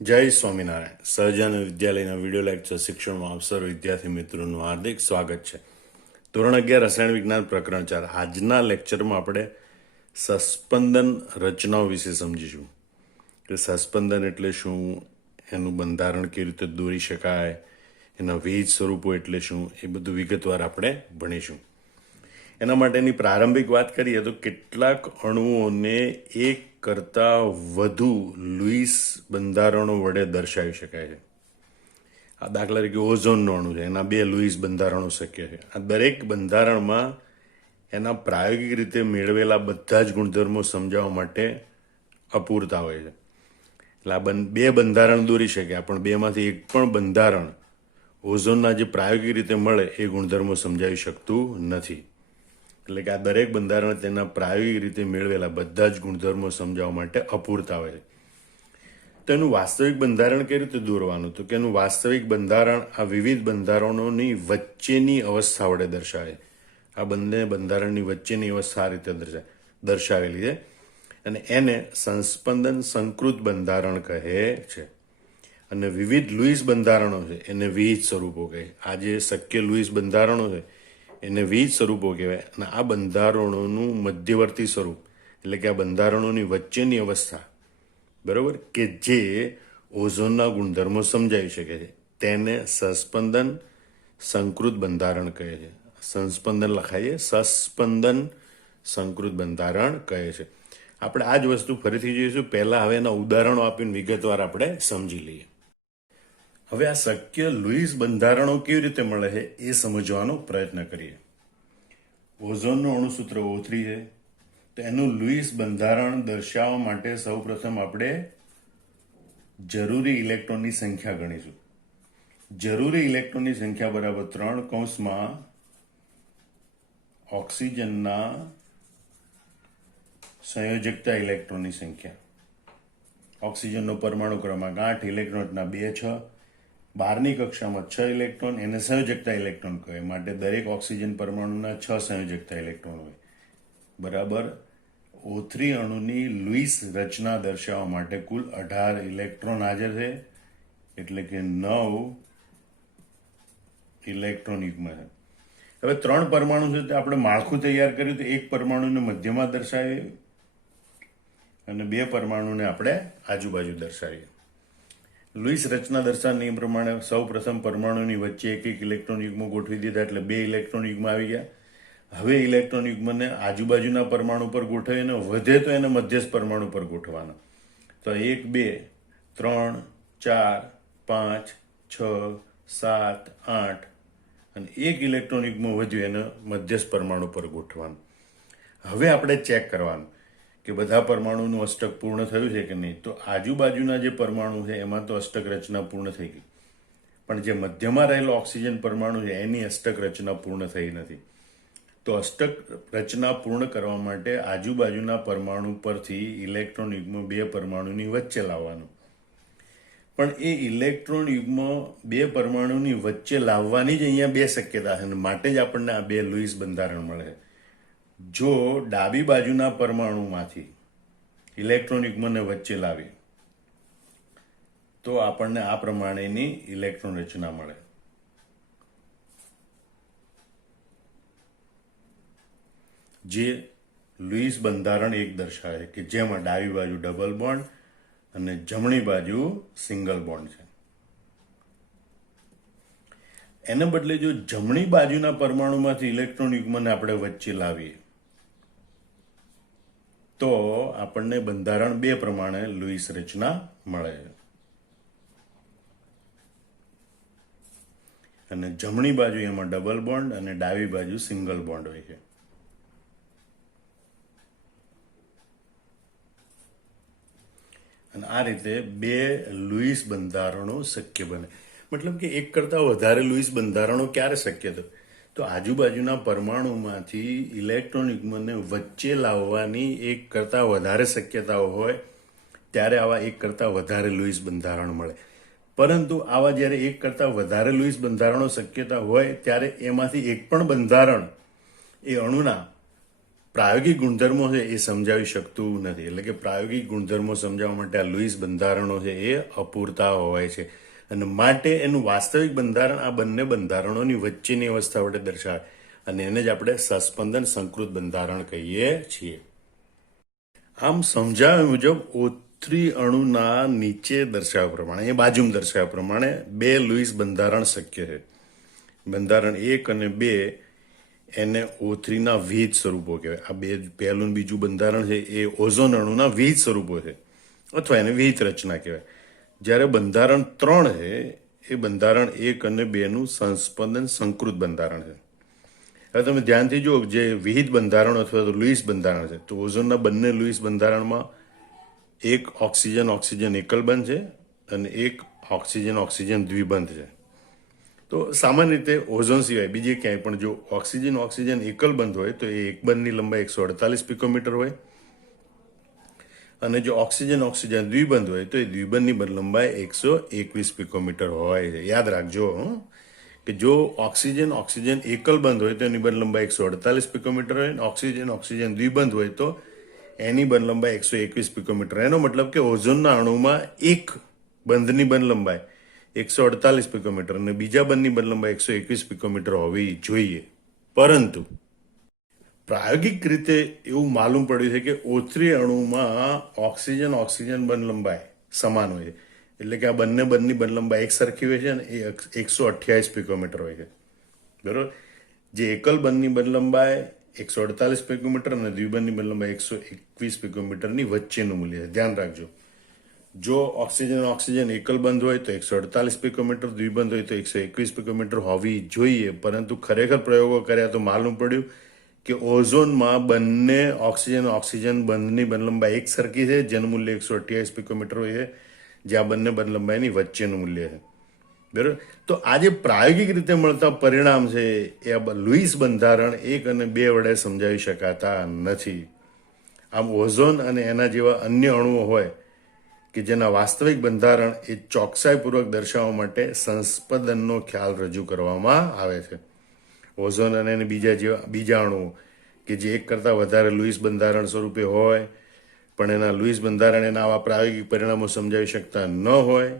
જય સ્વામિનારાયણ. સહજાનંદ વિદ્યાલયના video lecture શિક્ષણમાં આપ સર્વ વિદ્યાર્થી મિત્રોનું હાર્દિક સ્વાગત છે. ધોરણ 11 રસાયણ વિજ્ઞાન પ્રકરણ 4. આજના લેક્ચરમાં આપણે સસ્પંદન રચનાઓ વિશે સમજીશું કે સસ્પંદન એટલે શું, એનું બંધારણ કેવી રીતે દોરી શકાય, એના વિવિધ સ્વરૂપો એટલે શું, એ બધું વિગતવાર આપણે ભણીશું. એના માટેની પ્રારંભિક વાત કરીએ તો કેટલાક અણુઓને એક કરતાં વધુ લુઈસ બંધારણો વડે દર્શાવી શકાય છે. આ દાખલા તરીકે ઓઝોનનો અણુ છે, એના 2 લુઈસ બંધારણો શક્ય છે. આ દરેક બંધારણમાં એના પ્રાયોગિક રીતે મેળવેલા બધા જ ગુણધર્મો સમજાવવા માટે અપૂરતા હોય છે. એટલે આ 2 બંધારણ દોરી શક્યા, પણ બેમાંથી એક પણ બંધારણ ઓઝોનના જે પ્રાયોગિક રીતે મળે એ ગુણધર્મો સમજાવી શકતું નથી. એટલે કે આ દરેક બંધારણ તેના પ્રાયોગિક રીતે મેળવેલા બધા જ ગુણધર્મો સમજાવવા માટે અપૂરતા હોય છે. તો એનું વાસ્તવિક બંધારણ કઈ રીતે દોરવાનું? તો કે એનું વાસ્તવિક બંધારણ આ વિવિધ બંધારણોની વચ્ચેની અવસ્થા વડે દર્શાવે. આ બંને બંધારણની વચ્ચેની અવસ્થા આ રીતે દર્શાવેલી છે અને એને સંસ્પંદન સંકૃત બંધારણ કહે છે. અને વિવિધ લુઈસ બંધારણો છે એને વિવિધ સ્વરૂપો કહે. આ જે શક્ય લુઈસ બંધારણો છે એને વિવિધ સ્વરૂપો કહેવાય. અને આ બંધારણોનું મધ્યવર્તી સ્વરૂપ એટલે કે આ બંધારણોની વચ્ચેની અવસ્થા, બરાબર, કે જે ઓઝોનના ગુણધર્મો સમજાવી શકે છે, તેને સસ્પંદન સંકૃત બંધારણ કહે છે. સંસ્પંદન લખાઈએ, સસ્પંદન સંકૃત બંધારણ કહે છે. આપણે આ જ વસ્તુ ફરીથી જોઈશું. પહેલાં હવે એના ઉદાહરણો આપીને વિગતવાર આપણે સમજી લઈએ. હવે આ શક્ય લુઈસ બંધારણો કેવી રીતે મળે છે એ સમજવાનો પ્રયત્ન કરીએ. ઓઝોનનું અણુસૂત્ર O3 છે, તો એનું લુઈસ બંધારણ દર્શાવવા માટે સૌપ્રથમ આપણે જરૂરી ઇલેક્ટ્રોનની સંખ્યા ગણીશું. જરૂરી ઇલેક્ટ્રોનની સંખ્યા બરાબર 3 કૌંસમાં ઓક્સિજનના સંયોજકતા ઇલેક્ટ્રોનની સંખ્યા. ઓક્સિજનનો પરમાણુ ક્રમાંક 8, ઇલેક્ટ્રોનના 2, 6. 12ની કક્ષામાં 6 ઇલેક્ટ્રોન, એને સંયોજકતા ઇલેક્ટ્રોન કહે, માટે દરેક ઓક્સિજન પરમાણુના 6 સંયોજકતા ઇલેક્ટ્રોન હોય. બરાબર. O3 અણુની લુઈસ રચના દર્શાવવા માટે કુલ 18 ઇલેક્ટ્રોન હાજર છે, એટલે કે 9 ઇલેક્ટ્રોન યુગ્મ છે. હવે 3 પરમાણુ છે તો આપણે માળખું તૈયાર કર્યું, તો એક પરમાણુને મધ્યમાં દર્શાવીએ અને 2 પરમાણુને આપણે આજુબાજુ દર્શાવીએ. લુઈસ રચના દર્શાવના નિયમ પ્રમાણે સૌ પ્રથમ પરમાણુની વચ્ચે એક ઇલેક્ટ્રોન યુગ્મ ગોઠવી દીધા, એટલે 2 ઇલેક્ટ્રોન યુગ્મ આવી ગયા. હવે ઇલેક્ટ્રોન યુગ્મને આજુબાજુના પરમાણુ પર ગોઠવીને વધે તો એને મધ્યસ્થ પરમાણુ પર ગોઠવવાનો. તો 1, 2, 3, 4, 5, 6, 7, 8 અને એક ઇલેક્ટ્રોન યુગ્મ વધ્યું એને મધ્યસ્થ પરમાણુ પર ગોઠવવાનું. હવે આપણે ચેક કરવાનું કે બધા પરમાણુનું અષ્ટક પૂર્ણ થયું છે કે નહીં. તો આજુબાજુના જે પરમાણુ છે એમાં તો અષ્ટક રચના પૂર્ણ થઈ ગઈ, પણ જે મધ્યમાં રહેલો ઓક્સિજન પરમાણુ છે એની અષ્ટક રચના પૂર્ણ થઈ નથી. તો અષ્ટક રચના પૂર્ણ કરવા માટે આજુબાજુના પરમાણુ પરથી ઇલેક્ટ્રોન યુગ્મ 2 પરમાણુની વચ્ચે લાવવાનું. પણ એ ઇલેક્ટ્રોન યુગ્મ 2 પરમાણુની વચ્ચે લાવવાની જ અહીંયા 2 શક્યતા છે, અને માટે જ આપણને આ 2 લુઈસ બંધારણ મળે છે. જો ડાબી બાજુના પરમાણુમાંથી ઇલેક્ટ્રોન યુગ્મને વચ્ચે લાવી તો આપણને આ પ્રમાણેની ઇલેક્ટ્રોન રચના મળે. જે લુઈસ બંધારણ 1 દર્શાવે છે, કે જેમાં ડાબી બાજુ ડબલ બોન્ડ અને જમણી બાજુ સિંગલ બોન્ડ છે. એને બદલે જો જમણી બાજુના પરમાણુમાંથી ઇલેક્ટ્રોન યુગ્મને આપણે વચ્ચે લાવીએ તો આપણને બંધારણ 2 પ્રમાણે લુઈસ રચના મળે છે. અને જમણી બાજુ એમાં ડબલ બોન્ડ અને ડાબી બાજુ સિંગલ બોન્ડ હોય છે. અને આ રીતે 2 લુઈસ બંધારણો શક્ય બને. મતલબ કે એક કરતાં વધારે લુઈસ બંધારણો ક્યારે શક્ય થયું? તો આજુબાજુના પરમાણુમાંથી ઇલેક્ટ્રોન યુગ્મને વચ્ચે લાવવાની એક કરતાં વધારે શક્યતાઓ હોય ત્યારે આવા એક કરતાં વધારે લુઈસ બંધારણ મળે. પરંતુ આવા જ્યારે એક કરતાં વધારે લુઈસ બંધારણો શક્યતા હોય ત્યારે એમાંથી એક પણ બંધારણ એ અણુના પ્રાયોગિક ગુણધર્મો છે એ સમજાવી શકતું નથી. એટલે કે પ્રાયોગિક ગુણધર્મો સમજાવવા માટે આ લુઈસ બંધારણો છે એ અપૂરતા હોય છે, અને માટે એનું વાસ્તવિક બંધારણ આ બંને બંધારણોની વચ્ચેની અવસ્થા વડે દર્શાવે, અને એને જ આપણે સસ્પંદન સંકૃત બંધારણ કહીએ છીએ. આમ સમજાવ્યા મુજબ O3 અણુના નીચે દર્શાવ્યા પ્રમાણે, એ બાજુમાં દર્શાવ્યા પ્રમાણે બે લુઈસ બંધારણ શક્ય છે. બંધારણ 1 અને 2 એને O3 ના વિહિત સ્વરૂપો કહેવાય. આ બે પહેલું ને બીજું બંધારણ છે એ ઓઝોન અણુના વિહિત સ્વરૂપો છે, અથવા એને વિહિત રચના કહેવાય. જ્યારે બંધારણ 3 છે એ બંધારણ 1 અને 2 નું સંસ્પંદન સંકૃત બંધારણ છે. હવે તમે ધ્યાનથી જુઓ, જે વિહિત બંધારણ અથવા તો લુઈસ બંધારણ છે, તો ઓઝોનના બંને લુઈસ બંધારણમાં એક ઓક્સિજન ઓક્સિજન એકલબંધ છે અને એક ઓક્સિજન ઓક્સિજન દ્વિબંધ છે. તો સામાન્ય રીતે ઓઝોન સિવાય બીજે ક્યાંય પણ જો ઓક્સિજન ઓક્સિજન એકલબંધ હોય તો એ એક બંધની લંબાઈ 148 પિકોમીટર હોય, અને જો ઓક્સિજન ઓક્સિજન દ્વિબંધ હોય તો એ દ્વિબંધની લંબાઈ 121 પિકોમીટર હોય છે. યાદ રાખજો કે જો ઓક્સિજન ઓક્સિજન એકલબંધ હોય તો એની બંધ લંબાઈ 148 પિકોમીટર હોય, ઓક્સિજન ઓક્સિજન દ્વિબંધ હોય તો એની બંધ લંબાઈ 121 પિકોમીટર. એનો મતલબ કે ઓઝોનના અણુમાં એક બંધની બંધ લંબાઈ 148 પિકોમીટર અને બીજા બંધની બંધ લંબાઈ 121 પિકોમીટર હોવી જોઈએ. પરંતુ પ્રાયોગિક રીતે એવું માલુમ પડ્યું છે કે O3 અણુમાં ઓક્સિજન ઓક્સિજન બંધ લંબાઈ સમાન હોય છે. એટલે કે આ બંને બંધની બંધ લંબાઈ એક સરખી હોય છે અને એ 128 પિકોમીટર હોય છે. બરોબર. જે એકલ બંધની બંધ લંબાઈ 148 પિકોમીટર અને દ્વિબંધની બંધ લંબાઈ 121 પિકોમીટરની વચ્ચેનું મૂલ્ય છે. ધ્યાન રાખજો, જો ઓક્સિજન ઓક્સિજન એકલ બંધ હોય તો 148 પિકોમીટર, દ્વિબંધ હોય તો 121 પિકોમીટર હોવી જોઈએ. પરંતુ ખરેખર પ્રયોગો કર્યા તો માલુમ પડ્યું કે ઓઝોનમાં બંને ઓક્સિજન ઓક્સિજન બંધની બંધ લંબાઈ એક સરખી છે, જેનું મૂલ્ય 128 પિકોમીટર હોય છે, જે આ બંને બંધ લંબાઈની વચ્ચેનું મૂલ્ય છે. બરાબર. તો આ જે પ્રાયોગિક રીતે મળતા પરિણામ છે એ લુઈસ બંધારણ 1 અને 2 વડે સમજાવી શકાતા નથી. આમ ઓઝોન અને એના જેવા અન્ય અણુઓ હોય કે જેના વાસ્તવિક બંધારણ એ ચોકસાઈપૂર્વક દર્શાવવા માટે સંસ્પંદનનો ખ્યાલ રજૂ કરવામાં આવે છે. ઓઝોન અને બીજા અણુઓ કે જે એક કરતાં વધારે લુઈસ બંધારણ સ્વરૂપે હોય, પણ એના લુઈસ બંધારણ એના આવા પ્રાયોગિક પરિણામો સમજાવી શકતા ન હોય,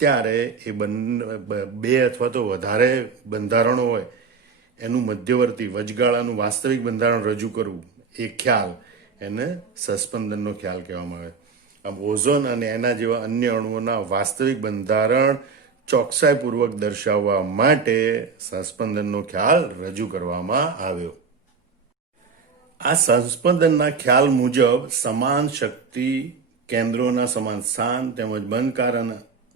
ત્યારે એ બે અથવા તો વધારે બંધારણો હોય એનું મધ્યવર્તી વચગાળાનું વાસ્તવિક બંધારણ રજૂ કરવું, એ ખ્યાલ એને સસ્પંદનનો ખ્યાલ કહેવામાં આવે. આમ ઓઝોન અને એના જેવા અન્ય અણુઓના વાસ્તવિક બંધારણ ચોકસાઈપૂર્વક દર્શાવવા માટે સસ્પંદનનો ખ્યાલ રજૂ કરવામાં આવ્યો. આ સંસ્પંદનના ખ્યાલ મુજબ સમાન શક્તિ કેન્દ્રોના સમાન સ્થાન તેમજ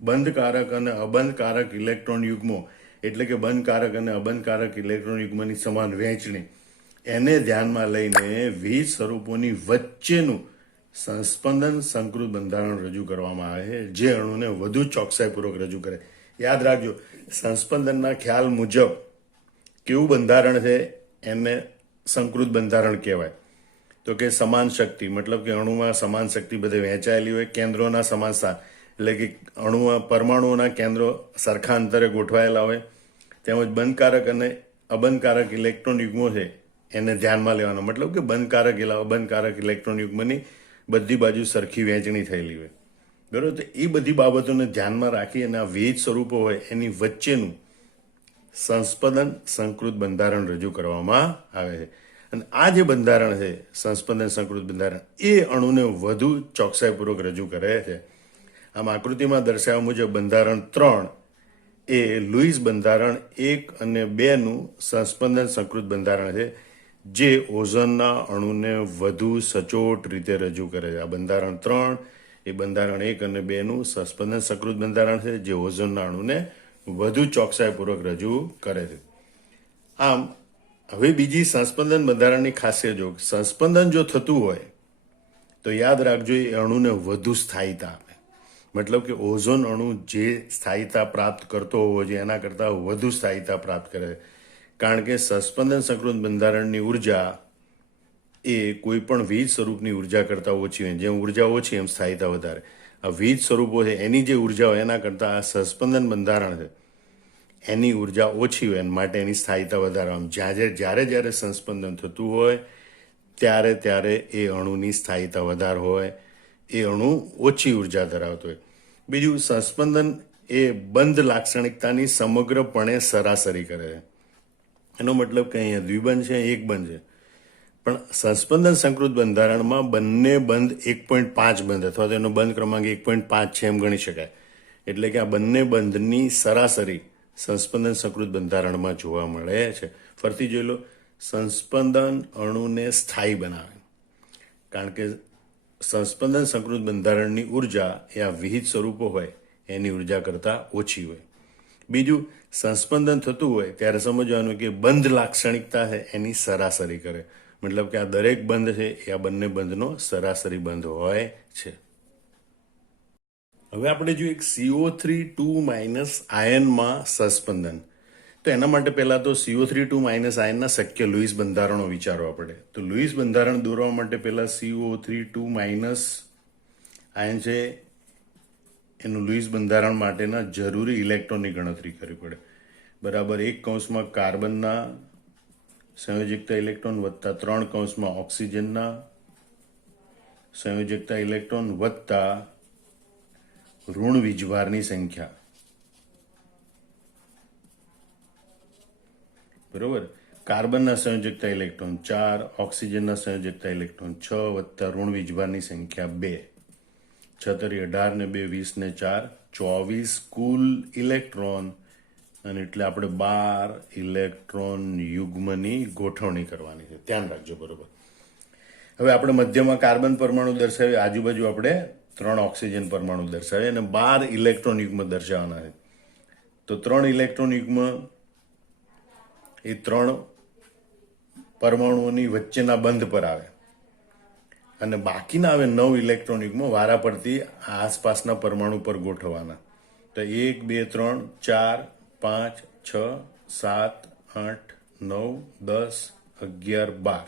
બંધકારક અને અબંધકારક ઇલેક્ટ્રોન યુગ્મો, એટલે કે બંધકારક અને અબંધકારક ઇલેક્ટ્રોન યુગ્મની સમાન વહેંચણી, એને ધ્યાનમાં લઈને વિવિધ સ્વરૂપોની વચ્ચેનું સંસ્પંદન સંકૃત બંધારણ રજૂ કરવામાં આવે છે, જે અણુને વધુ ચોકસાઈપૂર્વક રજૂ કરે. યાદ રાખજો, સંસ્પંદનના ખ્યાલ મુજબ કેવું બંધારણ છે એને સંકૃત બંધારણ કહેવાય. તો કે સમાન શક્તિ, મતલબ કે અણુમાં સમાન શક્તિ બધે વહેંચાયેલી હોય, કેન્દ્રોના સમાન સ્થાન, એટલે કે પરમાણુઓના કેન્દ્રો સરખા અંતરે ગોઠવાયેલા હોય, તેમજ બંધકારક અને અબંધકારક ઇલેક્ટ્રોન યુગ્મો છે એને ધ્યાનમાં લેવાનો, મતલબ કે બંધકારક અબંધકારક ઇલેક્ટ્રોન યુગ્મની બધી બાજુ સરખી વહેંચણી થયેલી હોય. બરાબર. તો એ બધી બાબતોને ધ્યાનમાં રાખી અને આ વિવિધ સ્વરૂપો હોય એની વચ્ચેનું સંસ્પંદન સંકૃત બંધારણ રજૂ કરવામાં આવે છે. અને આ જે બંધારણ છે સંસ્પંદન સંકૃત બંધારણ, એ અણુને વધુ ચોકસાઈપૂર્વક રજૂ કરે છે. આમ આકૃતિમાં દર્શાવ્યા મુજબ બંધારણ 3 એ લુઈસ બંધારણ 1 અને 2 નું સંસ્પંદન સંકૃત બંધારણ છે, જે ઓઝોનના અણુને વધુ સચોટ રીતે રજૂ કરે છે. આ બંધારણ 3 એ બંધારણ 1 અને 2 નું સંસ્પંદન સંકૃત બંધારણ છે, જે ઓઝોનના અણુને વધુ ચોકસાઈપૂર્વક રજૂ કરે છે. આમ હવે બીજી સંસ્પંદન બંધારણની ખાસિયત જો, સંસ્પંદન જો થતું હોય તો યાદ રાખજો એ અણુને વધુ સ્થાયીતા આપે. મતલબ કે ઓઝોન અણુ જે સ્થાયીતા પ્રાપ્ત કરતો હોવો જોઈએ એના કરતાં વધુ સ્થાયીતા પ્રાપ્ત કરે છે. કારણ કે સસ્પંદન સંકૃત બંધારણની ઉર્જા એ કોઈ પણ વિવિધ સ્વરૂપની ઉર્જા કરતાં ઓછી હોય. જેમ ઉર્જા ઓછી એમ સ્થાયીતા વધારે. આ વિવિધ સ્વરૂપો છે એની જે ઉર્જા હોય એના કરતાં આ સસ્પંદન બંધારણ છે એની ઉર્જા ઓછી હોય, માટે એની સ્થાયીતા વધારે. આમ જ્યારે સંસ્પંદન થતું હોય ત્યારે એ અણુની સ્થાયીતા વધારે હોય, એ અણુ ઓછી ઉર્જા ધરાવતો હોય. બીજું, સસ્પંદન એ બંધ લાક્ષણિકતાની સમગ્રપણે સરાસરી કરે છે. એનો મતલબ કે અહીંયા દ્વિબંધ છે, એક બંધ છે, પણ સસ્પંદન સંકૃત બંધારણમાં બંને બંધ 1.5 બંધ અથવા તો એનો બંધ ક્રમાંક 1.5 છે એમ ગણી શકાય. એટલે કે આ બંને બંધની સરાસરી સંસ્પંદન સંકૃત બંધારણમાં જોવા મળે છે. ફરીથી જોઈ લો, સંસ્પંદન અણુને સ્થાયી બનાવે, કારણ કે સંસ્પંદન સંકૃત બંધારણની ઉર્જા એ આ વિહિત સ્વરૂપો હોય એની ઉર્જા કરતાં ઓછી હોય. બીજું, સંસ્પંદન થતું હોય ત્યારે સમજવાનું કે બંધ લાક્ષણિકતા છે એની સરાસરી કરે, મતલબ કે આ દરેક બંધ છે એ આ બંને બંધનો સરાસરી બંધ હોય છે. હવે આપણે જોઈએ CO3 આયનમાં સસ્પંદન. તો એના માટે પહેલા તો CO3 આયનના શક્ય લુઈસ બંધારણો વિચારવા પડે. તો લુઈસ બંધારણ દોરવા માટે પહેલા CO3 આયન છે એનું લુઈસ બંધારણ માટેના જરૂરી ઇલેક્ટ્રોનની ગણતરી કરવી પડે. બરાબર 1 કાર્બનના સંયોજકતા ઇલેક્ટ્રોન વત્તા 3 ઓક્સિજનના સંયોજકતા ઇલેક્ટ્રોન વત્તા ઋણ વીજભારની સંખ્યા. બરોબર, કાર્બનના સંયોજકતા ઇલેક્ટ્રોન 4, ઓક્સિજનના સંયોજકતા ઇલેક્ટ્રોન 6 વત્તા ઋણ વીજભારની સંખ્યા 2. 6 તરી 18 ને 2 20 ને 4 24 કુલ ઇલેક્ટ્રોન, અને એટલે આપણે 12 ઇલેક્ટ્રોન યુગ્મની ગોઠવણી કરવાની છે. ધ્યાન રાખજો. બરોબર, હવે આપણે મધ્યમાં કાર્બન પરમાણુ દર્શાવીએ, આજુબાજુ આપણે 3 ઓક્સિજન પરમાણુ દર્શાવીએ અને 12 ઇલેક્ટ્રોન યુગ્મ દર્શાવવાના છે. તો 3 ઇલેક્ટ્રોન યુગ્મ એ 3 પરમાણુઓની વચ્ચેના બંધ પર આવે, અને બાકીના આવે 9 ઇલેક્ટ્રોન યુગ્મ વારા પરથી આસપાસના પરમાણુ પર ગોઠવવાના. તો 1 2 3 4 5 6 7 8 9 10 11 12,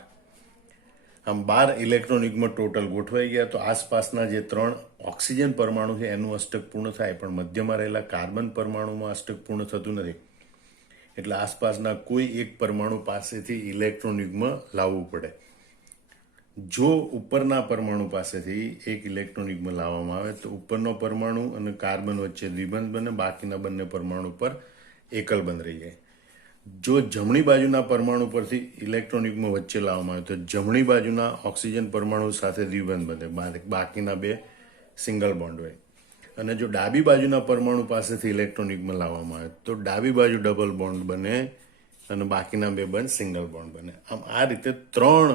આમ 12 ઇલેક્ટ્રોન યુગ્મ ટોટલ ગોઠવાઈ ગયા. તો આસપાસના જે 3 ઓક્સિજન પરમાણુ છે એનું અષ્ટક પૂર્ણ થાય, પણ મધ્યમાં રહેલા કાર્બન પરમાણુમાં અષ્ટક પૂર્ણ થતું નથી. એટલે આસપાસના કોઈ એક પરમાણુ પાસેથી ઇલેક્ટ્રોન યુગ્મ લાવવું પડે. જો ઉપરના પરમાણુ પાસેથી એક ઇલેક્ટ્રોન યુગ્મ લાવવામાં આવે તો ઉપરનો પરમાણુ અને કાર્બન વચ્ચે દ્વિબંધ બને, બાકીના બંને પરમાણુ પર એકલ બંધ રહી જાય. જો જમણી બાજુના પરમાણુ પરથી ઇલેક્ટ્રોન યુગ્મ વચ્ચે લાવવામાં આવે તો જમણી બાજુના ઓક્સિજન પરમાણુ સાથે દ્વિબંધ બને, બાકીના 2 સિંગલ બોન્ડ હોય. અને જો ડાબી બાજુના પરમાણુ પાસેથી ઇલેક્ટ્રોન યુગ્મ લાવવામાં આવે તો ડાબી બાજુ ડબલ બોન્ડ બને અને બાકીના 2 બંધ સિંગલ બોન્ડ બને. આમ આ રીતે 3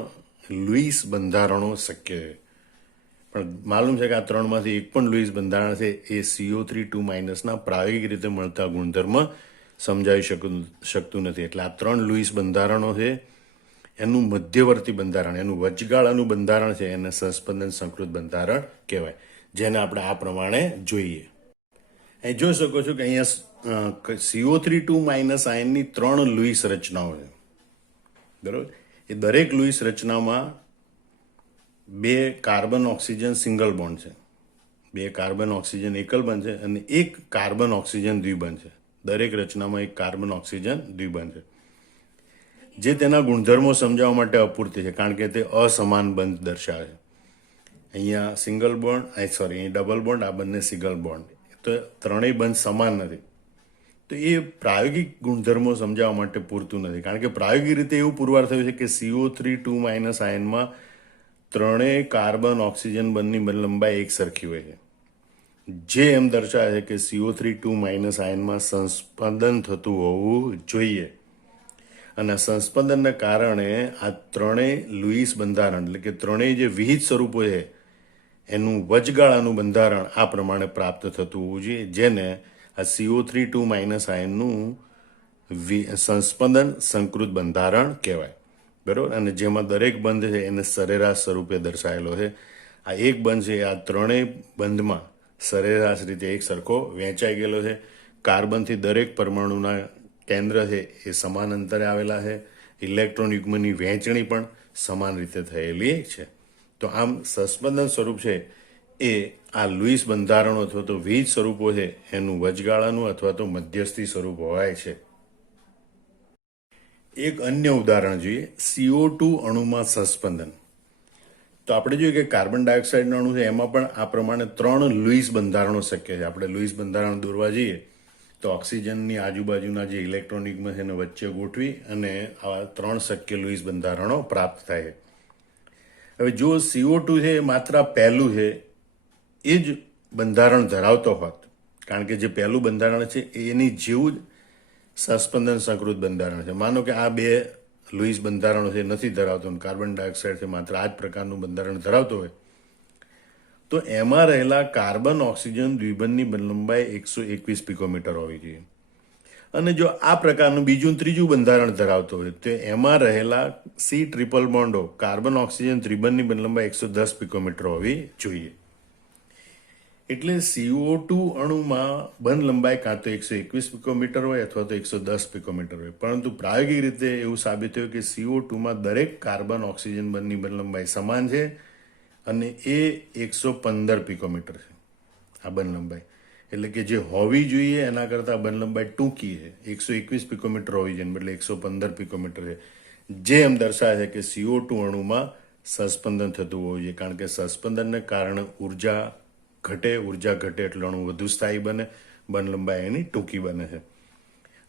લુઈસ બંધારણો શક્ય છે. પણ માલુમ છે કે આ 3માંથી એક પણ લુઈસ બંધારણ છે એ CO3 ના પ્રાયોગિક રીતે મળતા ગુણધર્મ સમજાવી શકતું નથી. એટલે આ 3 લુઈસ બંધારણો છે એનું મધ્યવર્તી બંધારણ, એનું વચગાળાનું બંધારણ છે, એને સંસ્પંદન સંકૃત બંધારણ કહેવાય, જેને આપણે આ પ્રમાણે જોઈએ. અહીં જોઈ શકો છો કે અહીંયા CO3 આયનની 3 લુઈસ રચનાઓ છે. બરોબર, એ દરેક લુઈસ રચનામાં 2 કાર્બન ઓક્સિજન સિંગલ બોન્ડ છે, 2 કાર્બન ઓક્સિજન એકલ બંધ છે અને 1 કાર્બન ઓક્સિજન દ્વિબંધ છે. દરેક રચનામાં 1 કાર્બન ઓક્સિજન દ્વિબંધ છે, જે તેના ગુણધર્મો સમજાવવા માટે અપૂરતી છે, કારણ કે તે અસમાન બંધ દર્શાવે છે. અહીંયા સિંગલ બોન્ડ, અહીં ડબલ બોન્ડ, આ બંને સિંગલ બોન્ડ, તો ત્રણેય બંધ સમાન નથી. તો એ પ્રાયોગિક ગુણધર્મો સમજાવવા માટે પૂરતું નથી, કારણ કે પ્રાયોગિક રીતે એવું પુરવાર થયું છે કે CO3 આયનમાં 3 કાર્બન ઓક્સિજન બંધની લંબાઈ એક સરખી હોય છે, જે એમ દર્શાવે છે કે CO3 આયનમાં સંસ્પંદન થતું હોવું જોઈએ. અને સંસ્પંદનને કારણે આ 3 લુઈસ બંધારણ, એટલે કે 3 જે વિહિત સ્વરૂપો છે એનું વચગાળાનું બંધારણ આ પ્રમાણે પ્રાપ્ત થતું હોવું જોઈએ, જેને આ CO3 આયનનું સંસ્પંદન સંકૃત બંધારણ કહેવાય. બરાબર, અને જેમાં દરેક બંધ છે એને સરેરાશ સ્વરૂપે દર્શાવેલો છે. આ એક બંધ છે, આ 3 બંધમાં સરેરાશ રીતે એક સરખો વહેંચાઈ ગયેલો છે. કાર્બનથી દરેક પરમાણુના કેન્દ્ર છે એ સમાન અંતરે આવેલા છે. ઇલેક્ટ્રોન યુગ્મની વહેંચણી પણ સમાન રીતે થયેલી છે. તો આમ સંસ્પંદન સ્વરૂપ છે એ આ લુઈસ બંધારણો અથવા તો વિહિત સ્વરૂપો છે એનું વચગાળાનું અથવા તો મધ્યસ્થી સ્વરૂપ હોય છે. એક અન્ય ઉદાહરણ જોઈએ, CO2 અણુમાં સંસ્પંદન. તો આપણે જોઈએ કે કાર્બન ડાયોક્સાઇડનો અણુ છે એમાં પણ આ પ્રમાણે 3 લુઈસ બંધારણો શક્ય છે. આપણે લુઈસ બંધારણ દોરવા જઈએ તો ઓક્સિજનની આજુબાજુના જે ઇલેક્ટ્રોન યુગ્મ છે એને વચ્ચે ગોઠવી અને આવા 3 શક્ય લુઈસ બંધારણો પ્રાપ્ત થાય છે. હવે જો CO2 છે એ માત્ર પહેલું છે એ જ બંધારણ ધરાવતો હોત, કારણ કે જે પહેલું બંધારણ છે એની જેવું જ સસ્પેન્શન સકૃત બંધારણ છે. માનો કે આ બે લુઈસ બંધારણો છે નથી ધરાવતો અને કાર્બન ડાયોક્સાઇડ છે માત્ર આ જ પ્રકારનું બંધારણ ધરાવતો હોય, તો એમાં રહેલા કાર્બન ઓક્સિજન દ્વિબંધની લંબાઈ 121 પિકોમીટર હોવી જોઈએ. અને જો આ પ્રકારનું બીજું ત્રીજું બંધારણ ધરાવતો હોય તો એમાં રહેલા C ટ્રિપલ બોન્ડો કાર્બન ઓક્સિજન ત્રિબંધની લંબાઈ 110 પિકોમીટર હોવી જોઈએ. એટલે CO2 અણુમાં બંધ લંબાઈ કાં તો 121 પિકોમીટર હોય અથવા તો 110 પિકોમીટર હોય, પરંતુ પ્રાયોગિક રીતે એવું સાબિત થયું કે CO2માં દરેક કાર્બન ઓક્સિજન બંધની બંધ લંબાઈ સમાન છે અને એ 115 પિકોમીટર છે આ બંધ લંબાઈ. એટલે કે જે હોવી જોઈએ એના કરતાં બંધ લંબાઈ ટૂંકી છે, 121 પિકોમીટર હોવી જોઈએ એટલે 115 પિકોમીટર છે, જે એમ દર્શાવે છે કે CO2 અણુમાં સસ્પંદન થતું હોવું જોઈએ. કારણ કે સસ્પંદનને કારણે ઉર્જા ઘટે એટલે અણુ વધુ સ્થાયી બને, બંધ લંબાઈ એની ટૂંકી બને છે.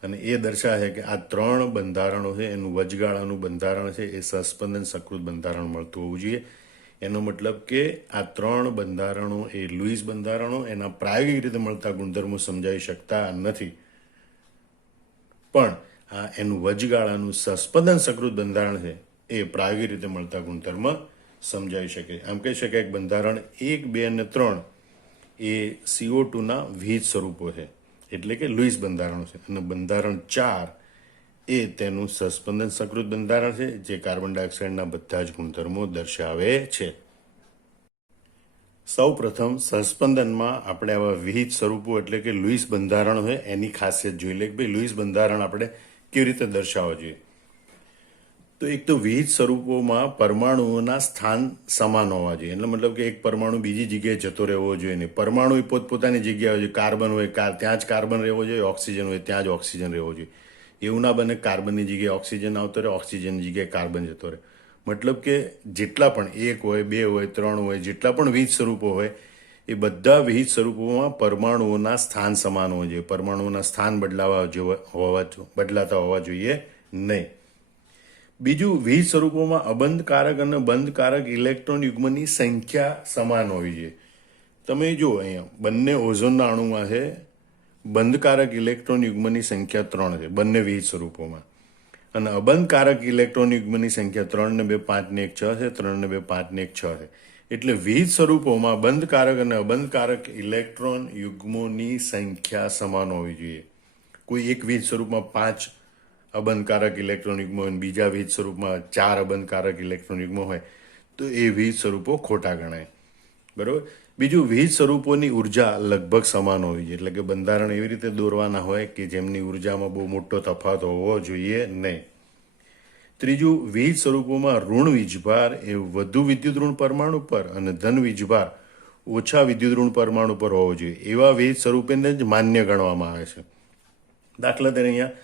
અને એ દર્શાવે છે કે આ 3 બંધારણો છે એનું વચગાળાનું બંધારણ છે એ સસ્પંદન સકૃત બંધારણ મળતું હોવું જોઈએ. એનો મતલબ કે આ 3 બંધારણો એ લુઈસ બંધારણો એના પ્રાયોગિક રીતે મળતા ગુણધર્મો સમજાવી શકતા નથી, પણ આ એનું વચગાળાનું સસ્પંદન સકૃત બંધારણ છે એ પ્રાયોગિક રીતે મળતા ગુણધર્મ સમજાવી શકે. આમ કહી શકાય કે બંધારણ 1, 2 અને 3 એ CO2ના વિવિધ સ્વરૂપો છે, એટલે કે લુઈસ બંધારણો છે. અને બંધારણ 4 એ તેનું સસ્પંદન સકૃત બંધારણ છે જે કાર્બન ડાયોક્સાઇડના બધા જ ગુણધર્મો દર્શાવે છે. સૌ પ્રથમ સસ્પંદનમાં આપણે આવા વિવિધ સ્વરૂપો એટલે કે લુઈસ બંધારણ હોય એની ખાસિયત જોઈ લે કે ભાઈ લુઈસ બંધારણ આપણે કેવી રીતે દર્શાવવા જોઈએ. તો એક તો વિવિધ સ્વરૂપોમાં પરમાણુઓના સ્થાન સમાન હોવા જોઈએ. એટલે મતલબ કે એક પરમાણુ બીજી જગ્યાએ જતો રહેવો જોઈએ નહીં. પરમાણુ પોતપોતાની જગ્યાએ હોય છે. કાર્બન હોય ત્યાં જ કાર્બન રહેવો જોઈએ, ઓક્સિજન હોય ત્યાં જ ઓક્સિજન રહેવો જોઈએ. એવું ના બને કાર્બનની જગ્યાએ ઓક્સિજન આવતો રહે, ઓક્સિજનની જગ્યાએ કાર્બન જતો રહે. મતલબ કે જેટલા પણ 1 હોય, 2 હોય, 3 હોય, જેટલા પણ વિવિધ સ્વરૂપો હોય એ બધા વિવિધ સ્વરૂપોમાં પરમાણુઓના સ્થાન સમાન હોવા જોઈએ. પરમાણુઓના સ્થાન બદલાતા હોવા જોઈએ નહીં. બીજું, વિવિધ સ્વરૂપોમાં અબંધકારક અને બંધકારક ઇલેક્ટ્રોન યુગ્મની સંખ્યા સમાન હોવી જોઈએ. તમે જુઓ અહીંયા બંને ઓઝોનના અણુમાં છે બંધકારક ઇલેક્ટ્રોન યુગ્મની સંખ્યા 3 છે બંને વિવિધ સ્વરૂપોમાં, અને અબંધકારક ઇલેક્ટ્રોન યુગ્મની સંખ્યા 3 ને 2 5 ને 1 6 છે, 3 ને 2 5 ને 1 6 છે. એટલે વિવિધ સ્વરૂપોમાં બંધકારક અને અબંધકારક ઇલેક્ટ્રોન યુગ્મોની સંખ્યા સમાન હોવી જોઈએ. કોઈ એક વિવિધ સ્વરૂપમાં 5 અબંધકારક ઇલેક્ટ્રોન યુગ્મો હોય, બીજા વિવિધ સ્વરૂપમાં 4 અબંધકારક ઇલેક્ટ્રોન યુગ્મો હોય તો એ વિવિધ સ્વરૂપો ખોટા ગણાય. બરાબર. બીજું, વિવિધ સ્વરૂપોની ઉર્જા લગભગ સમાન હોવી જોઈએ. એટલે કે બંધારણ એવી રીતે દોરવાના હોય કે જેમની ઉર્જામાં બહુ મોટો તફાવત હોવો જોઈએ નહીં. ત્રીજું, વિવિધ સ્વરૂપોમાં ઋણ વીજભાર એ વધુ વિદ્યુત ઋણ પરમાણુ પર અને ધન વીજભાર ઓછા વિદ્યુત ઋણ પરમાણુ પર હોવો જોઈએ. એવા વિવિધ સ્વરૂપોને જ માન્ય ગણવામાં આવે છે. દાખલા તરીકે અહીંયા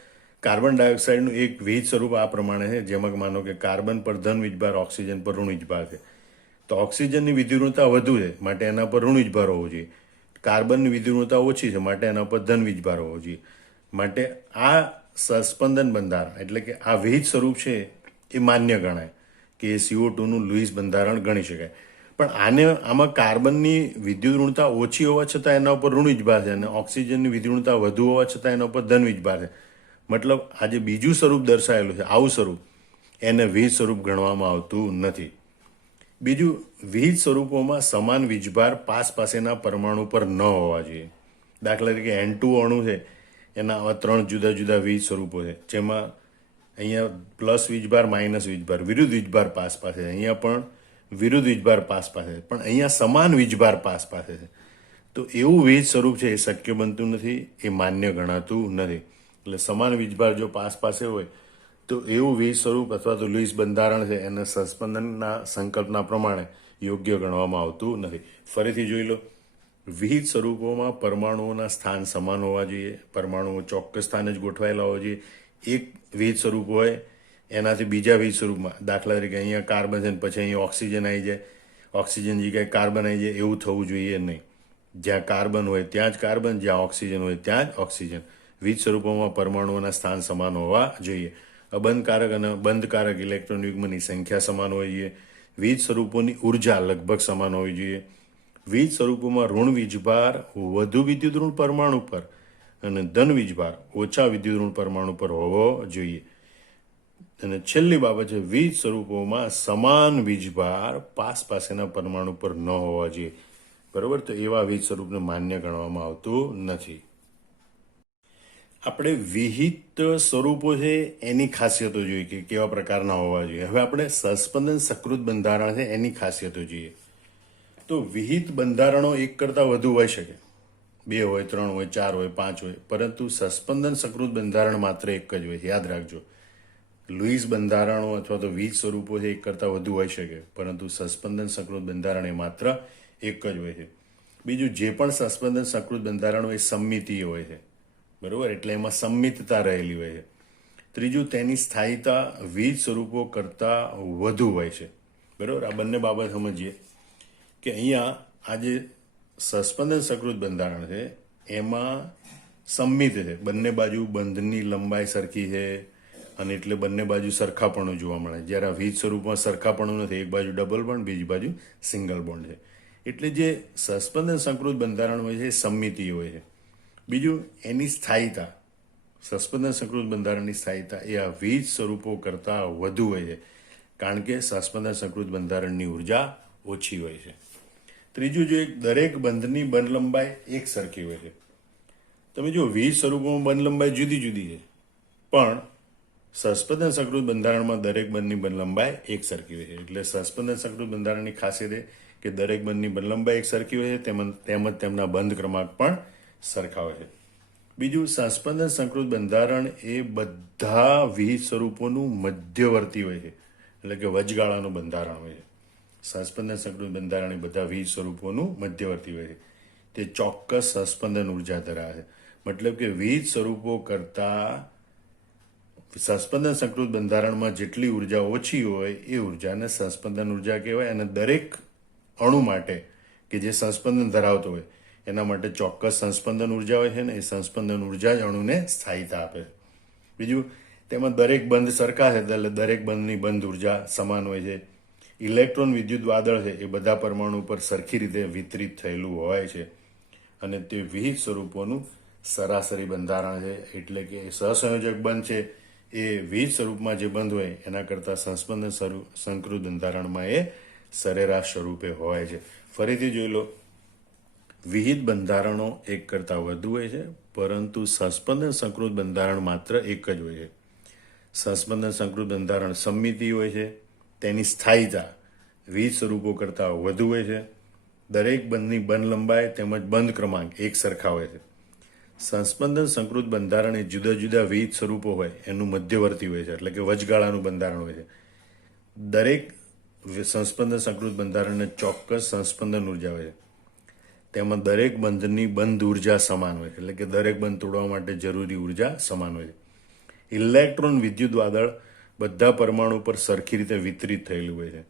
કાર્બન ડાયોક્સાઇડનું એક વિવિધ સ્વરૂપ આ પ્રમાણે છે, જેમાં માનો કે કાર્બન પર ધન વીજભાર, ઓક્સિજન પર ઋણ વીજભાર છે. તો ઓક્સિજનની વિદ્યુતઋણતા વધુ છે માટે એના પર ઋણ વીજભાર હોવો જોઈએ. કાર્બનની વિદ્યુતઋણતા ઓછી છે માટે એના પર ધન વીજભાર હોવો જોઈએ. માટે આ સસ્પંદન બંધારણ એટલે કે આ વિવિધ સ્વરૂપ છે એ માન્ય ગણાય કે CO2નું લુઈસ બંધારણ ગણી શકાય. પણ આમાં કાર્બનની વિદ્યુતઋણતા ઓછી હોવા છતાં એના ઉપર ઋણ વીજભાર છે અને ઓક્સિજનની વિદ્યુતઋણતા વધુ હોવા છતાં એના ઉપર ધન વીજભાર છે. મતલબ આ જે બીજું સ્વરૂપ દર્શાવેલું છે આવું સ્વરૂપ એને વિવિધ સ્વરૂપ ગણવામાં આવતું નથી. બીજું, વિવિધ સ્વરૂપોમાં સમાન વીજભાર પાસેના પરમાણુ પર ન હોવા જોઈએ. દાખલા તરીકે N2 અણુ છે એના આવા 3 જુદા જુદા વિવિધ સ્વરૂપો છે, જેમાં અહીંયા પ્લસ વીજભાર, માઇનસ વીજભાર, વિરુદ્ધ વીજભાર પાસે છે. અહીંયા પણ વિરુદ્ધ વીજભાર પાસે છે, પણ અહીંયા સમાન વીજભાર પાસે છે. તો એવું વિવિધ સ્વરૂપ છે એ શક્ય બનતું નથી, એ માન્ય ગણાતું નથી. એટલે સમાન વીજભાર જો પાસે હોય તો એવું વિવિધ સ્વરૂપ અથવા તો લુઈસ બંધારણ છે એને સસ્પંદનના સંકલ્પના પ્રમાણે યોગ્ય ગણવામાં આવતું નથી. ફરીથી જોઈ લો, વિવિધ સ્વરૂપોમાં પરમાણુઓના સ્થાન સમાન હોવા જોઈએ. પરમાણુઓ ચોક્કસ સ્થાને જ ગોઠવાયેલા હોવા જોઈએ. એક વિવિધ સ્વરૂપ હોય એનાથી બીજા વિવિધ સ્વરૂપમાં, દાખલા તરીકે અહીંયા કાર્બન છે પછી અહીંયા ઓક્સિજન આવી જાય, ઓક્સિજન જગ્યાએ કાર્બન આવી જાય એવું થવું જોઈએ નહીં. જ્યાં કાર્બન હોય ત્યાં જ કાર્બન, જ્યાં ઓક્સિજન હોય ત્યાં જ ઓક્સિજન. વિવિધ સ્વરૂપોમાં પરમાણુઓના સ્થાન સમાન હોવા જોઈએ. અબંધકારક અને બંધકારક ઇલેક્ટ્રોન યુગ્મની સંખ્યા સમાન હોવી જોઈએ. વિવિધ સ્વરૂપોની ઉર્જા લગભગ સમાન હોવી જોઈએ. વિવિધ સ્વરૂપોમાં ઋણ વીજભાર વધુ વિદ્યુત ઋણ પરમાણુ પર અને ધન વીજભાર ઓછા વિદ્યુત ઋણ પરમાણુ પર હોવો જોઈએ. અને છેલ્લી બાબત છે, વિવિધ સ્વરૂપોમાં સમાન વીજભાર પાસેના પરમાણુ પર ન હોવા જોઈએ. બરોબર, તો એવા વિવિધ સ્વરૂપને માન્ય ગણવામાં આવતું નથી. આપણે વિહિત સ્વરૂપો છે એની ખાસિયતો જોઈએ કે કેવા પ્રકારના હોવા જોઈએ. હવે આપણે સસ્પંદન સકૃત બંધારણ છે એની ખાસિયતો જોઈએ. તો વિહિત બંધારણો એક કરતાં વધુ હોઈ શકે, 2 હોય, 3 હોય, 4 હોય, 5 હોય, પરંતુ સસ્પંદન સકૃત બંધારણ માત્ર એક જ હોય. યાદ રાખજો, લુઈસ બંધારણો અથવા તો વિહિત સ્વરૂપો છે એક કરતાં વધુ હોઈ શકે, પરંતુ સસ્પંદન સકૃત બંધારણ એ માત્ર એક જ હોય છે. બીજું, જે પણ સસ્પંદન સકૃત બંધારણો એ સંમિતીય હોય છે. બરોબર, એટલે એમાં સંમિતતા રહેલી હોય છે. ત્રીજું, તેની સ્થાયીતા વિવિધ સ્વરૂપો કરતાં વધુ હોય છે. બરોબર, આ બંને બાબત સમજીએ કે અહીંયા આ જે સસ્પંદન સકૃત બંધારણ છે એમાં સંમિત છે, બંને બાજુ બંધની લંબાઈ સરખી છે અને એટલે બંને બાજુ સરખાપણું જોવા મળે. જ્યારે આ વિવિધ સ્વરૂપમાં સરખાપણું નથી, એક બાજુ ડબલ બોન્ડ, બીજી બાજુ સિંગલ બોન્ડ છે. એટલે જે સસ્પંદન સકૃત બંધારણ હોય છે એ સંમિતીય હોય છે. બીજું, એની સ્થાયીતા, સસ્પંદન સકૃત બંધારણની સ્થાયીતા એ આ વિવિધ સ્વરૂપો કરતાં વધુ હોય છે, કારણ કે સસ્પંદન સકૃત બંધારણની ઉર્જા ઓછી હોય છે. ત્રીજું, જો દરેક બંધની બંધ લંબાઈ એક સરખી હોય છે. તમે જો વિવિધ સ્વરૂપોમાં બંધ લંબાઈ જુદી જુદી છે, પણ સસ્પંદન સકૃત બંધારણમાં દરેક બંધની બંધ લંબાઈ એક સરખી હોય છે. એટલે સસ્પંદન સકૃત બંધારણની ખાસિયત એ કે દરેક બંધની બંધ લંબાઈ એક સરખી હોય છે, તેમજ તેમના બંધ ક્રમાંક પણ સરખા હોય છે. બીજું, સસ્પંદન સકૃત બંધારણ એ બધા વિહિત સ્વરૂપોનું મધ્યવર્તી હોય છે, એટલે કે વચગાળાનું બંધારણ હોય છે. સસ્પંદન સકૃત બંધારણ એ બધા વિહિત સ્વરૂપોનું મધ્યવર્તી હોય છે. તે ચોક્કસ સસ્પંદન ઉર્જા ધરાવે છે. મતલબ કે વિહિત સ્વરૂપો કરતાં સસ્પંદન સકૃત બંધારણમાં જેટલી ઉર્જા ઓછી હોય એ ઉર્જાને સસ્પંદન ઉર્જા કહેવાય. અને દરેક અણુ માટે કે જે સંસ્પંદન ધરાવતો હોય એના માટે ચોક્કસ સંસ્પંદન ઉર્જા હોય છે ને એ સંસ્પંદન ઉર્જા જ અણુને સ્થાયીતા આપે છે. બીજું, તેમાં દરેક બંધ સરખા છે, એટલે દરેક બંધની બંધ ઉર્જા સમાન હોય છે. ઇલેક્ટ્રોન વિદ્યુત વાદળ છે એ બધા પરમાણુ પર સરખી રીતે વિતરિત થયેલું હોય છે અને તે વિહિત સ્વરૂપોનું સરાસરી બંધારણ છે. એટલે કે સહસંયોજક બંધ છે એ વિહિત સ્વરૂપમાં જે બંધ હોય એના કરતાં સંસ્પંદન સંકૃત બંધારણમાં એ સરેરાશ સ્વરૂપે હોય છે. ફરીથી જોઈ લો, વિહિત બંધારણો એક કરતાં વધુ હોય છે, પરંતુ સસ્પંદન સંકૃત બંધારણ માત્ર એક જ હોય છે. સસ્પંદન સંકૃત બંધારણ સંમિતિ હોય છે, તેની સ્થાયીતા વિવિધ સ્વરૂપો કરતાં વધુ હોય છે, દરેક બંધની બંધ લંબાઈ તેમજ બંધ ક્રમાંક એક સરખા હોય છે. સંસ્પંદન સંકૃત બંધારણ એ જુદા જુદા વિવિધ સ્વરૂપો હોય એનું મધ્યવર્તી હોય છે, એટલે કે વચગાળાનું બંધારણ હોય છે. દરેક સંસ્પંદન સંકૃત બંધારણને ચોક્કસ સંસ્પંદન ઉર્જા હોય છે. તેમાં દરેક બંધની બંધ ઉર્જા સમાન હોય છે, એટલે કે દરેક બંધ તોડવા માટે જરૂરી ઉર્જા સમાન હોય છે. ઇલેક્ટ્રોન વિદ્યુત વાદળ બધા પરમાણુ પર સરખી રીતે વિતરિત થયેલું હોય છે.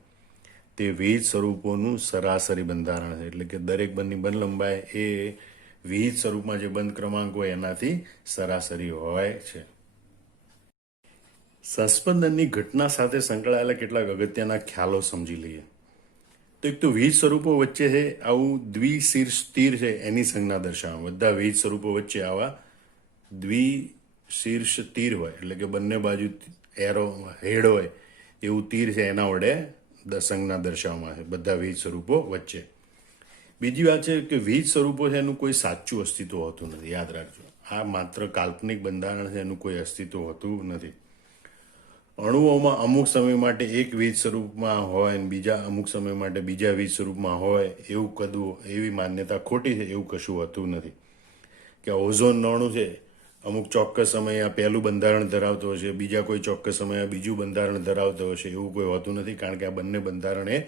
તે વિવિધ સ્વરૂપોનું સરાસરી બંધારણ છે, એટલે કે દરેક બંધની બંધ લંબાઈ એ વિવિધ સ્વરૂપમાં જે બંધ ક્રમાંક હોય એનાથી સરાસરી હોય છે. સસ્પંદનની ઘટના સાથે સંકળાયેલા કેટલાક અગત્યના ખ્યાલો સમજી લઈએ. તો એક તો વિવિધ સ્વરૂપો વચ્ચે છે આવું દ્વિશીર્ષ તીર છે એની સંજ્ઞા દર્શાવવા. બધા વિવિધ સ્વરૂપો વચ્ચે આવા દ્વિશીર્ષ તીર હોય, એટલે કે બંને બાજુ એરો હેડ હોય એવું તીર છે એના વડે સંજ્ઞા દર્શાવવામાં આવે બધા વિવિધ સ્વરૂપો વચ્ચે. બીજી વાત છે કે વિવિધ સ્વરૂપો છે એનું કોઈ સાચું અસ્તિત્વ હોતું નથી. યાદ રાખજો, આ માત્ર કાલ્પનિક બંધારણ છે, એનું કોઈ અસ્તિત્વ હોતું નથી. અણુઓમાં અમુક સમય માટે એક વિવિધ સ્વરૂપમાં હોય અને બીજા અમુક સમય માટે બીજા વિવિધ સ્વરૂપમાં હોય એવું કદવું, એવી માન્યતા ખોટી છે. એવું કશું હોતું નથી. કે ઓઝોનનો અણુ છે અમુક ચોક્કસ સમયે આ પહેલું બંધારણ ધરાવતો હશે, બીજા કોઈ ચોક્કસ સમયે બીજું બંધારણ ધરાવતો હશે, એવું કોઈ હોતું નથી, કારણ કે આ બંને બંધારણ એ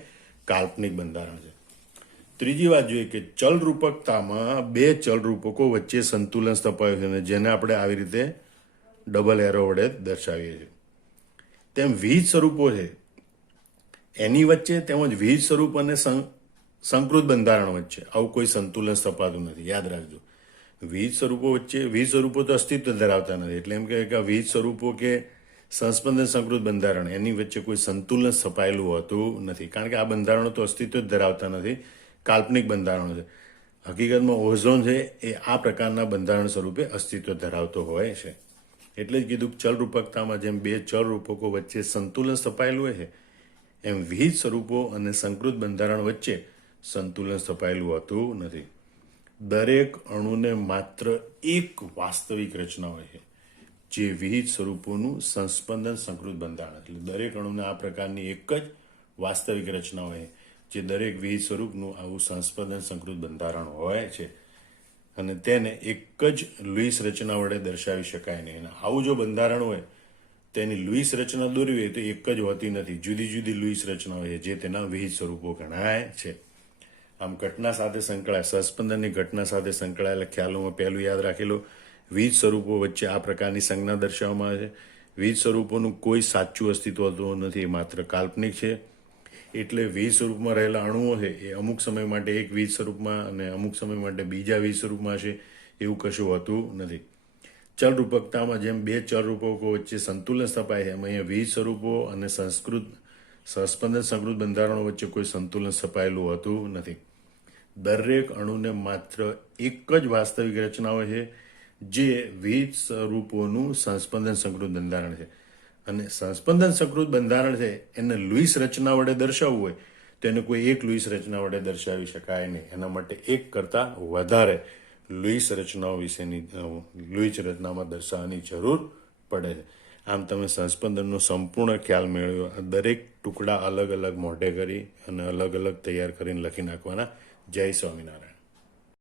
કાલ્પનિક બંધારણ છે. ત્રીજી વાત જોઈએ કે ચલરૂપકતામાં બે ચલરૂપકો વચ્ચે સંતુલન સ્થપાયું છે, અને જેને આપણે આવી રીતે ડબલ એરો વડે દર્શાવીએ છીએ. તેમ વિવિધ સ્વરૂપો છે એની વચ્ચે તેમજ વિવિધ સ્વરૂપ અને સંકૃત બંધારણ વચ્ચે આવું કોઈ સંતુલન સ્થપાતું નથી. યાદ રાખજો, વિવિધ સ્વરૂપો વચ્ચે વિવિધ સ્વરૂપો તો અસ્તિત્વ ધરાવતા નથી. એટલે એમ કે વિવિધ સ્વરૂપો કે સંસ્પંદન સંકૃત બંધારણ એની વચ્ચે કોઈ સંતુલન સ્થપાયેલું હોતું નથી. કારણ કે આ બંધારણો તો અસ્તિત્વ જ ધરાવતા નથી, કાલ્પનિક બંધારણો છે. હકીકતમાં ઓઝોન છે એ આ પ્રકારના બંધારણ સ્વરૂપે અસ્તિત્વ ધરાવતો હોય છે. એટલે જ કીધું ચલ રૂપકતામાં જેમ બે ચલ રૂપકો વચ્ચે સંતુલન સ્થપાયેલું હોય છે, એમ વિવિધ સ્વરૂપો અને સંકૃત બંધારણ વચ્ચે સંતુલન સ્થપાયેલું હોતું નથી. દરેક અણુને માત્ર એક વાસ્તવિક રચના હોય છે, જે વિવિધ સ્વરૂપોનું સંસ્પંદન સંકૃત બંધારણ. એટલે દરેક અણુને આ પ્રકારની એક જ વાસ્તવિક રચના હોય જે દરેક વિવિધ સ્વરૂપનું આવું સંસ્પંદન સંકૃત બંધારણ હોય છે, અને તેને એક જ લુઈસ રચના વડે દર્શાવી શકાય નહીં. અને આવું જો બંધારણ હોય તેની લુઈસ રચના દોરવી હોય તો એક જ હોતી નથી, જુદી જુદી લુઈસ રચના હોય જે તેના વિવિધ સ્વરૂપો ગણાય છે. આમ ઘટના સાથે સંકળાય સસ્પંદનની ઘટના સાથે સંકળાયેલા ખ્યાલોમાં પહેલું યાદ રાખેલું, વિવિધ સ્વરૂપો વચ્ચે આ પ્રકારની સંજ્ઞા દર્શાવવામાં આવે છે. વિવિધ સ્વરૂપોનું કોઈ સાચું અસ્તિત્વ હોતું નથી, માત્ર કાલ્પનિક છે. એટલે વિવિધ સ્વરૂપમાં રહેલા અણુઓ છે એ અમુક સમય માટે એક વિવિધ સ્વરૂપમાં અને અમુક સમય માટે બીજા વિવિધ સ્વરૂપમાં છે, એવું કશું હોતું નથી. ચલ રૂપકતામાં જેમ બે ચલ રૂપકો વચ્ચે સંતુલન સ્થપાય છે, એમ અહીંયા વિવિધ સ્વરૂપો અને સસ્પંદન સંકૃત બંધારણો વચ્ચે કોઈ સંતુલન સ્થપાયેલું હોતું નથી. દરેક અણુને માત્ર એક જ વાસ્તવિક રચના હોય છે, જે વિવિધ સ્વરૂપોનું સંસ્પંદન સંકૃત બંધારણ છે. અને સંસ્પંદન સંકૃત બંધારણ છે એને લુઈસ રચના વડે દર્શાવવું હોય તો એને કોઈ એક લુઈસ રચના વડે દર્શાવી શકાય નહીં. એના માટે એક કરતાં વધારે લુઈસ રચનાઓ વિશેની લુઈસ રચનામાં દર્શાવવાની જરૂર પડે છે. આમ તમે સંસ્પંદનનો સંપૂર્ણ ખ્યાલ મેળવ્યો. દરેક ટુકડા અલગ અલગ મોઢે કરી અને અલગ અલગ તૈયાર કરીને લખી નાખવાના. જય સ્વામિનારાયણ.